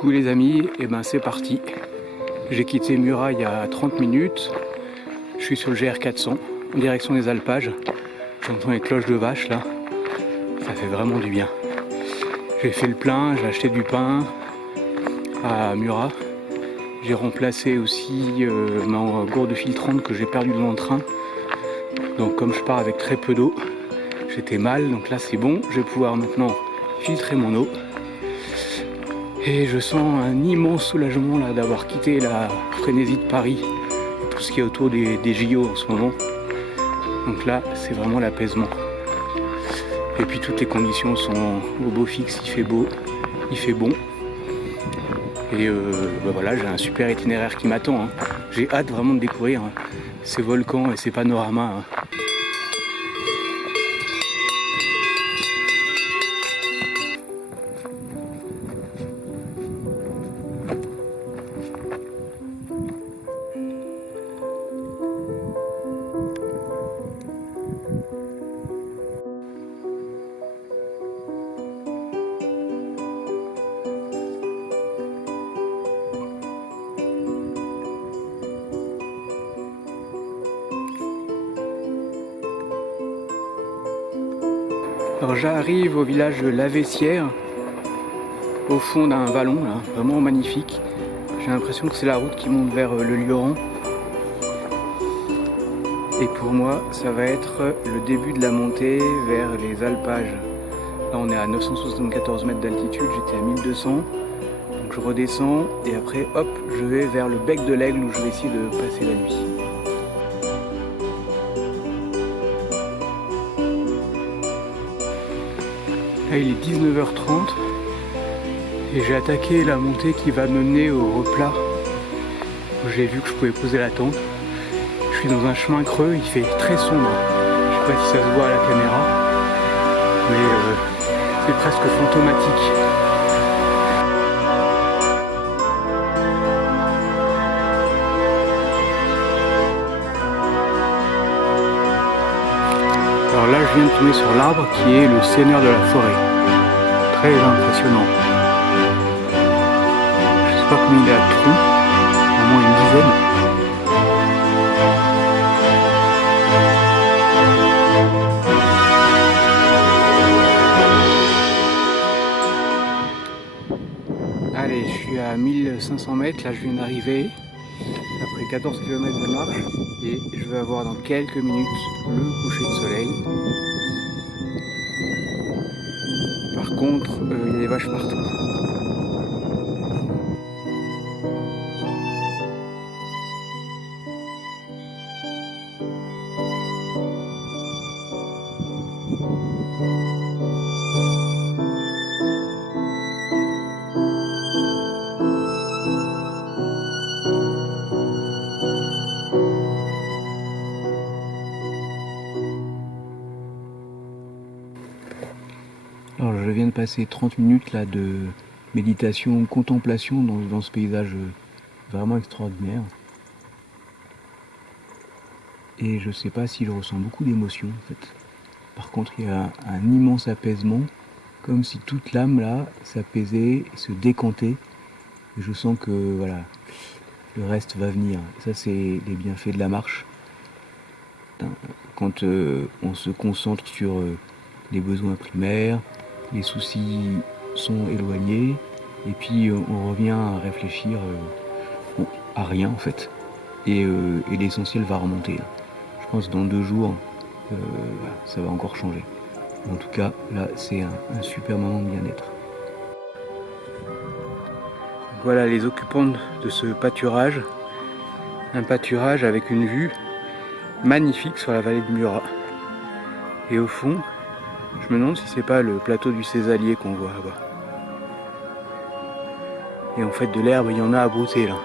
Coucou les amis, et ben c'est parti. J'ai quitté Murat il y a 30 minutes. Je suis sur le GR400 en direction des alpages. J'entends les cloches de vache là. Ça fait vraiment du bien. J'ai fait le plein, j'ai acheté du pain à Murat. J'ai remplacé aussi ma gourde filtrante que j'ai perdue dans le train. Donc comme je pars avec très peu d'eau, j'étais mal. Donc là c'est bon, je vais pouvoir maintenant filtrer mon eau. Et je sens un immense soulagement là d'avoir quitté la frénésie de Paris et tout ce qui est autour des JO en ce moment. Donc là, c'est vraiment l'apaisement. Et puis toutes les conditions sont au beau fixe, il fait beau, il fait bon. Et voilà, j'ai un super itinéraire qui m'attend. J'ai hâte vraiment de découvrir ces volcans et ces panoramas. Alors j'arrive au village de Laveissière, au fond d'un vallon, là, vraiment magnifique. J'ai l'impression que c'est la route qui monte vers le Lioran. Et pour moi, ça va être le début de la montée vers les alpages. Là on est à 974 mètres d'altitude, j'étais à 1200. Donc je redescends et après hop, je vais vers le bec de l'Aigle où je vais essayer de passer la nuit. Là il est 19h30 et j'ai attaqué la montée qui va me mener au replat où j'ai vu que je pouvais poser la tente. Je suis dans un chemin creux, il fait très sombre. Je sais pas si ça se voit à la caméra, mais c'est presque fantomatique. Alors là, je viens de tomber sur l'arbre qui est le seigneur de la forêt. Très impressionnant. Je sais pas combien il est à tronc, au moins une dizaine. Allez, je suis à 1500 mètres, là je viens d'arriver, après 14 km de marche, et je vais avoir dans quelques minutes le coucher de soleil. Par contre, il y a des vaches partout. Alors je viens de passer 30 minutes là de méditation, contemplation dans ce paysage vraiment extraordinaire. Et je sais pas si je ressens beaucoup d'émotions en fait. Par contre il y a un immense apaisement, comme si toute l'âme là s'apaisait et se décantait. Et je sens que voilà, le reste va venir. Ça c'est les bienfaits de la marche. Quand on se concentre sur les besoins primaires, les soucis sont éloignés, et puis on revient à réfléchir à rien en fait, et l'essentiel va remonter. Je pense que dans 2 jours, ça va encore changer. En tout cas, là, c'est un super moment de bien-être. Voilà les occupants de ce pâturage, un pâturage avec une vue magnifique sur la vallée de Murat. Et au fond, je me demande si c'est pas le plateau du Césalier qu'on voit là-bas. Et en fait de l'herbe, il y en a à brouter là.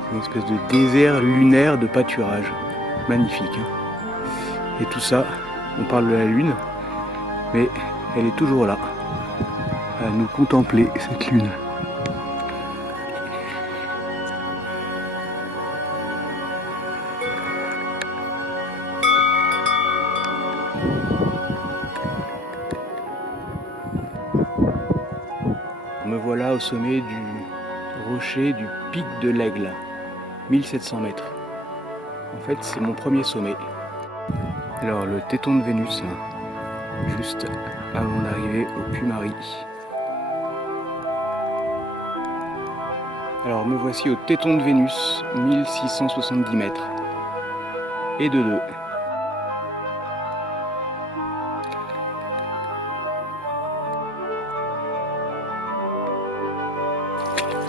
C'est une espèce de désert lunaire de pâturage. Magnifique. Et tout ça, on parle de la lune, mais elle est toujours là, à nous contempler cette lune. me voilà au sommet du rocher du pic de l'Aigle, 1700 mètres. En fait, c'est mon premier sommet. Alors, le téton de Vénus, juste avant d'arriver au Puy-Marie. Alors, me voici au téton de Vénus, 1670 mètres. Et de deux.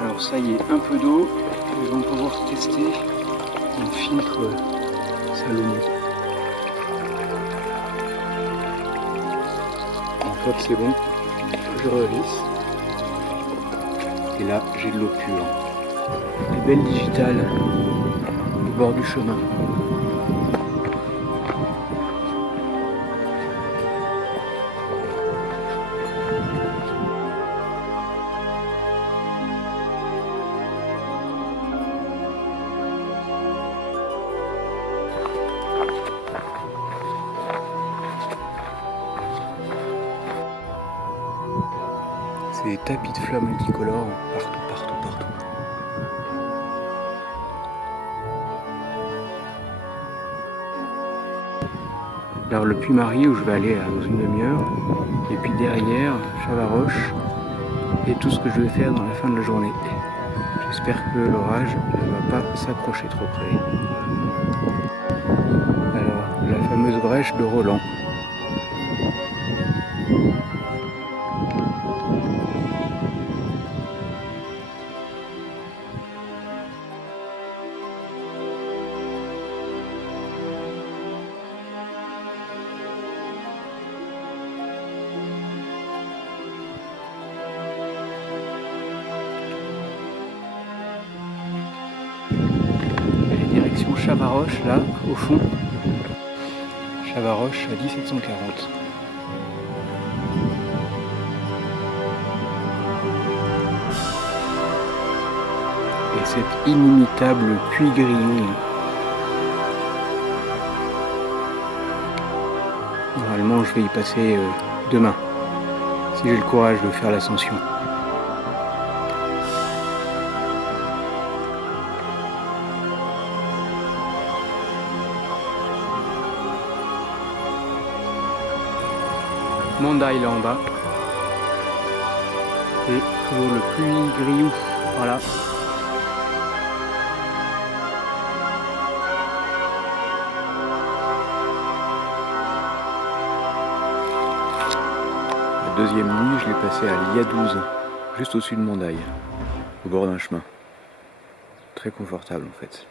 Alors ça y est, un peu d'eau, et on va pouvoir tester un filtre Salomon. En fait c'est bon, je revisse. Et là j'ai de l'eau pure. Des belles digitales au bord du chemin. C'est des tapis de flammes multicolores partout. Alors le Puy-Marie où je vais aller dans une demi-heure, et puis derrière Chavaroche et tout ce que je vais faire dans la fin de la journée. J'espère que l'orage ne va pas s'approcher trop près. Alors la fameuse brèche de Roland. Direction Chavaroche, là, au fond. Chavaroche à 1740. Et cet inimitable Puy-Grillon. Normalement, je vais y passer demain, si j'ai le courage de faire l'ascension. Mandaille là en bas. Et toujours le Puy-Grillon. Voilà. La deuxième nuit, je l'ai passé à Liadouz, juste au-dessus de Mandaille, au bord d'un chemin. Très confortable en fait.